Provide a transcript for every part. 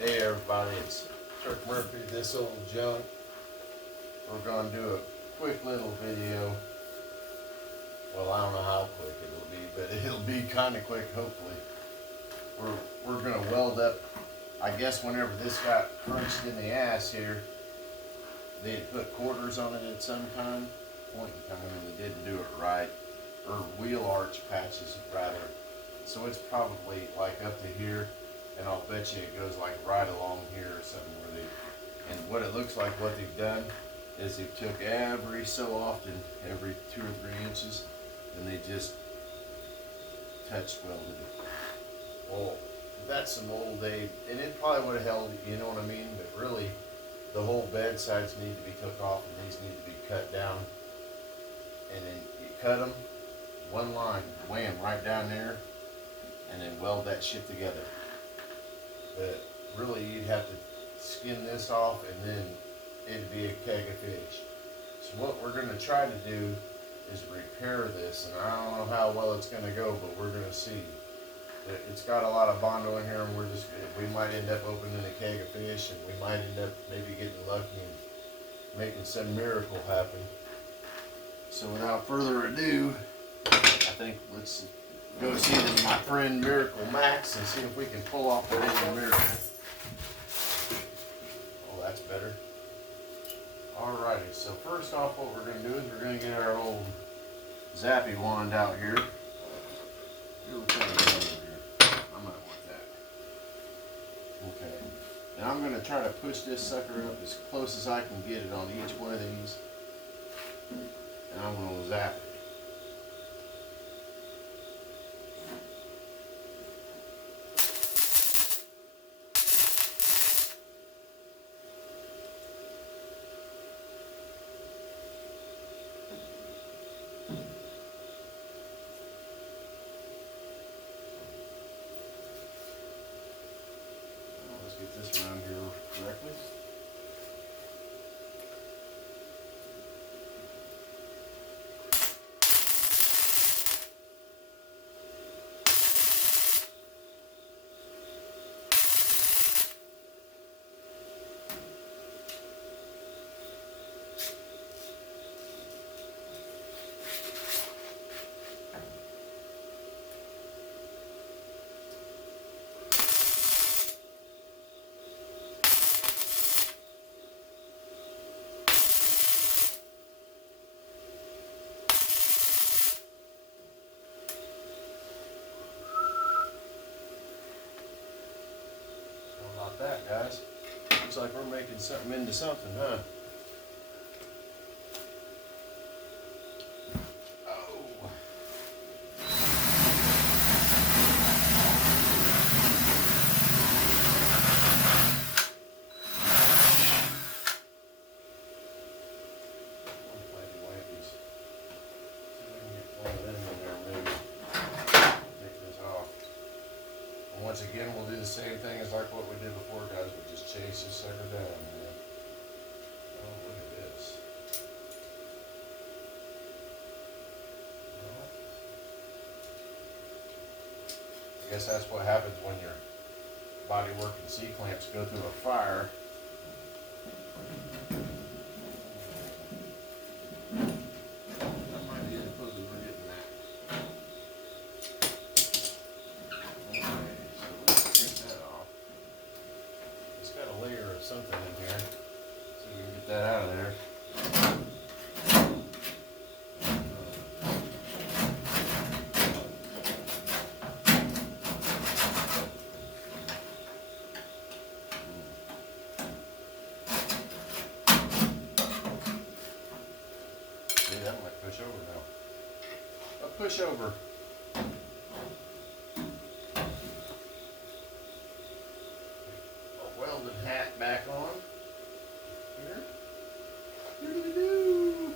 Hey everybody, it's Kirk Murphy. This old junk. We're gonna do a quick little video. Well, I don't know how quick it'll be, but it'll be kind of quick. Hopefully, we're gonna weld up. I guess whenever this got crunched in the ass here, they had put quarters on it at some time, point in time, and they didn't do it right, or wheel arch patches rather. So it's probably like up to here. And I'll bet you it goes like right along here or something where they, and what it looks like what they've done is they took every so often, every 2 or 3 inches, and they just touch welded it. Well, that's some old age, and it probably would have held, you know what I mean? But really, the whole bed sides need to be took off and these need to be cut down. And then you cut them, one line, wham, right down there, and then weld that shit together. But really you'd have to skin this off and then it'd be a keg of fish. So what we're going to try to do is repair this, and I don't know how well it's going to go, but we're going to see. It's got a lot of Bondo in here, and we might end up opening a keg of fish, and we might end up maybe getting lucky and making some miracle happen. So without further ado, I think let's go see my friend Miracle Max and see if we can pull off that little miracle. Oh, that's better. Alrighty, so first off what we're going to do is we're going to get our old Zappy wand out here. I might want that. Okay. And I'm going to try to push this sucker up as close as I can get it on each one of these. And I'm going to zap it. Get this around here correctly. That, guys. Looks like we're making something into something, huh? Oh. Once again, we'll do the same thing as like what we did before, guys. We'll just chase this sucker down, man. Oh, look at this. Well, I guess that's what happens when your body working C-clamps go through a fire. That might be as close as we're getting that. Layer of something in here, so we can get that out of there. See, that might push over now. A push over. Welded hat back on. Here. Doodly-doo.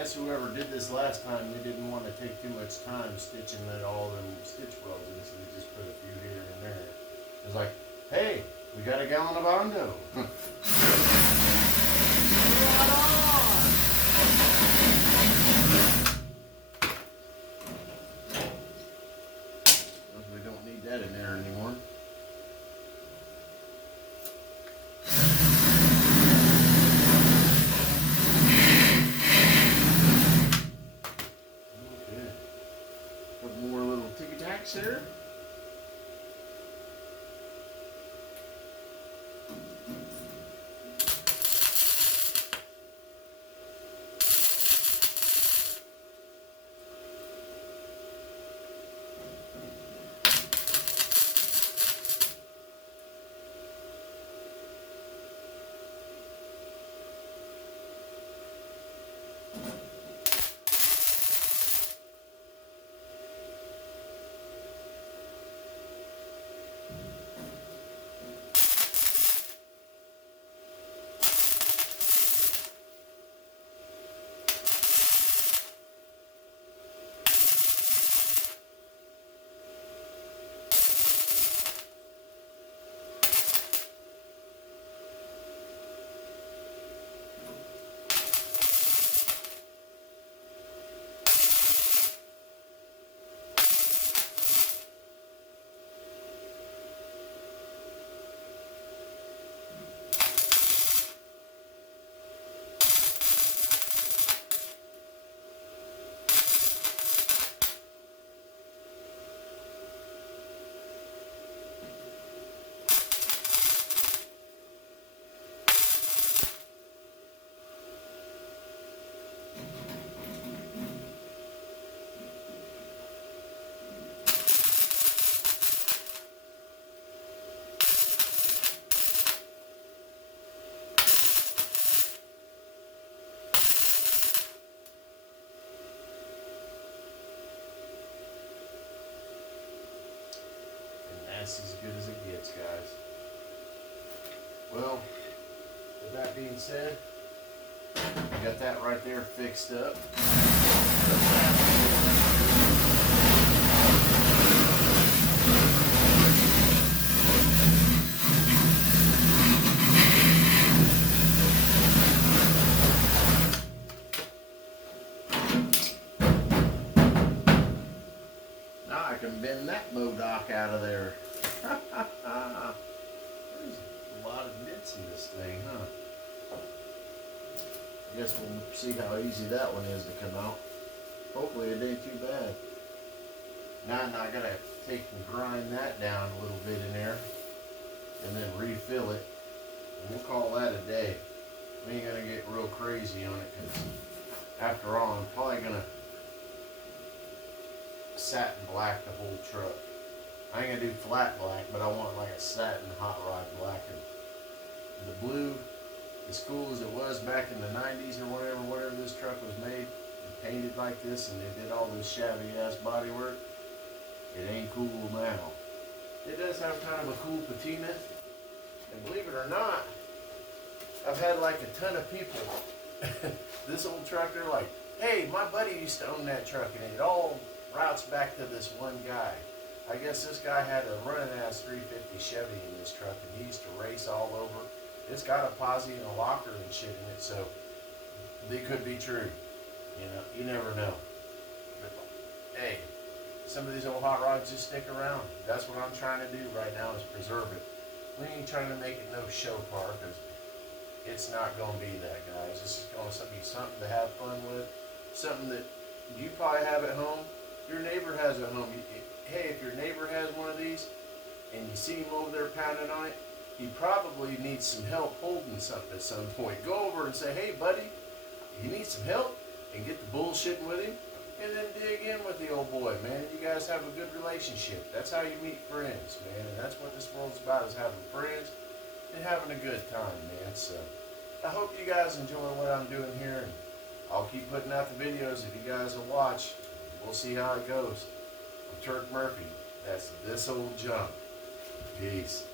guess whoever did this last time, they didn't want to take too much time stitching it all them stitch welds in, so they just put a few here and there. It's like, hey, we got a gallon of Bondo. Right on. We don't need that in there anymore. There. That's as good as it gets, guys. Well, with that being said, I got that right there fixed up. Now I can bend that modoc out of there. There's a lot of bits in this thing, huh? I guess we'll see how easy that one is to come out. Hopefully it ain't too bad. Now I gotta take and grind that down a little bit in there and then refill it. And we'll call that a day. We ain't gonna get real crazy on it because after all, I'm probably gonna satin black the whole truck. I ain't gonna do flat black, but I want like a satin hot rod black. And the blue, as cool as it was back in the 90s or whatever this truck was made and painted like this, and they did all this shabby ass body work, it ain't cool now. It does have kind of a cool patina, and believe it or not, I've had like a ton of people this old truck, they're like, hey, my buddy used to own that truck, and it all routes back to this one guy. I guess this guy had a running ass 350 Chevy in this truck, and he used to race all over. It's got a posse and a locker and shit in it, so they could be true. You know, you never know. But hey, some of these old hot rods just stick around. That's what I'm trying to do right now, is preserve it. We ain't trying to make it no show car, because it's not going to be that, guys. This is going to be something to have fun with, something that you probably have at home. Your neighbor has at home. Hey, if your neighbor has one of these and you see him over there pounding on it, he probably needs some help holding something at some point. Go over and say, hey, buddy, you need some help? And get the bullshitting with him, and then dig in with the old boy, man. You guys have a good relationship. That's how you meet friends, man. And that's what this world's about, is having friends and having a good time, man. So I hope you guys enjoy what I'm doing here, and I'll keep putting out the videos if you guys will watch. We'll see how it goes. I'm Turk Murphy. That's This Old Junk. Peace.